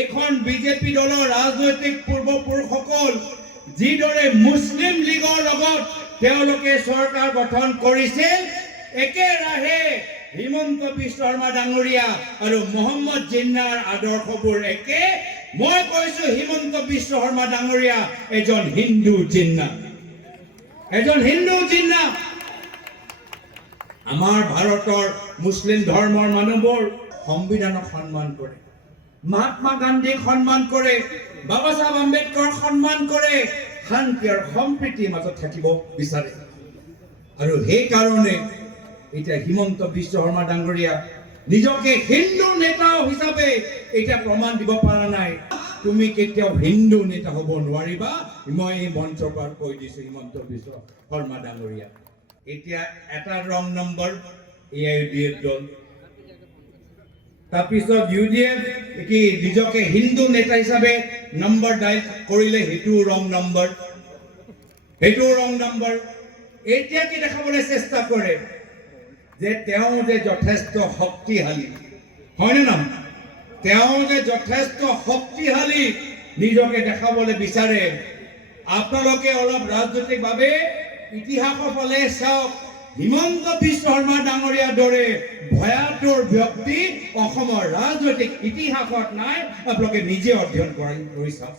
এখন বিজেপি দলৰ ৰাজনৈতিক পূৰ্বপুৰুষসকল যিদৰে মুছলিম লীগৰ লগত তেওঁলোকে চৰকাৰ গঠন কৰিছিল, একেৰাহে হিমন্ত বিশ্ব শৰ্মা ডাঙৰীয়া আৰু মহম্মদ জিন্নাৰ আদৰ্শবোৰ একে। মই কৈছো হিমন্ত বিশ্ব শৰ্মা ডাঙৰীয়া এজন হিন্দু জিন্না, আমাৰ ভাৰতৰ মুছলিম ধৰ্মৰ মানুহবোৰ সংবিধানক সন্মান কৰে, মহাত্মা গান্ধীক সন্মান কৰে, বাবা চাহেব আম্বেদকাৰক সন্মান কৰে, শান্তি আৰু সম্প্ৰীতিৰ মাজত থাকিব বিচাৰে। আৰু সেইকাৰণে এতিয়া হিমন্ত বিশ্ব শৰ্মা ডাঙৰীয়া নিজকে হিন্দু নেতা হিচাপে এতিয়া প্ৰমাণ দিব পৰা নাই। তুমি কেতিয়াও হিন্দু নেতা হ'ব নোৱাৰিবা, মই এই মঞ্চৰ পৰা কৈ দিছো হিমন্ত বিশ্ব শৰ্মা ডাঙৰীয়া। এতিয়া এটা ৰং নম্বৰ AIUDF দল, তাৰপিছত UDF কি নিজকে হিন্দু নেতা হিচাপে নম্বৰ ডাইল কৰিলে, সেইটোও ৰং নম্বৰ। এতিয়া কি দেখাবলৈ চেষ্টা কৰে যে তেওঁ যে যথেষ্ট শক্তিশালী, হয়নে নহয়? তেওঁ যে যথেষ্ট শক্তিশালী নিজকে দেখাবলৈ বিচাৰে। আপোনালোকে অলপ ৰাজনৈতিকভাৱে ইতিহাসৰ ফালে চাওক। হিমন্ত বিশ্ব শৰ্মা ডাঙৰীয়াৰ দৰে ভয়াতুৰ ব্যক্তি অসমৰ ৰাজনৈতিক ইতিহাসত নাই। আপোনালোকে নিজে অধ্যয়ন কৰি চাওক।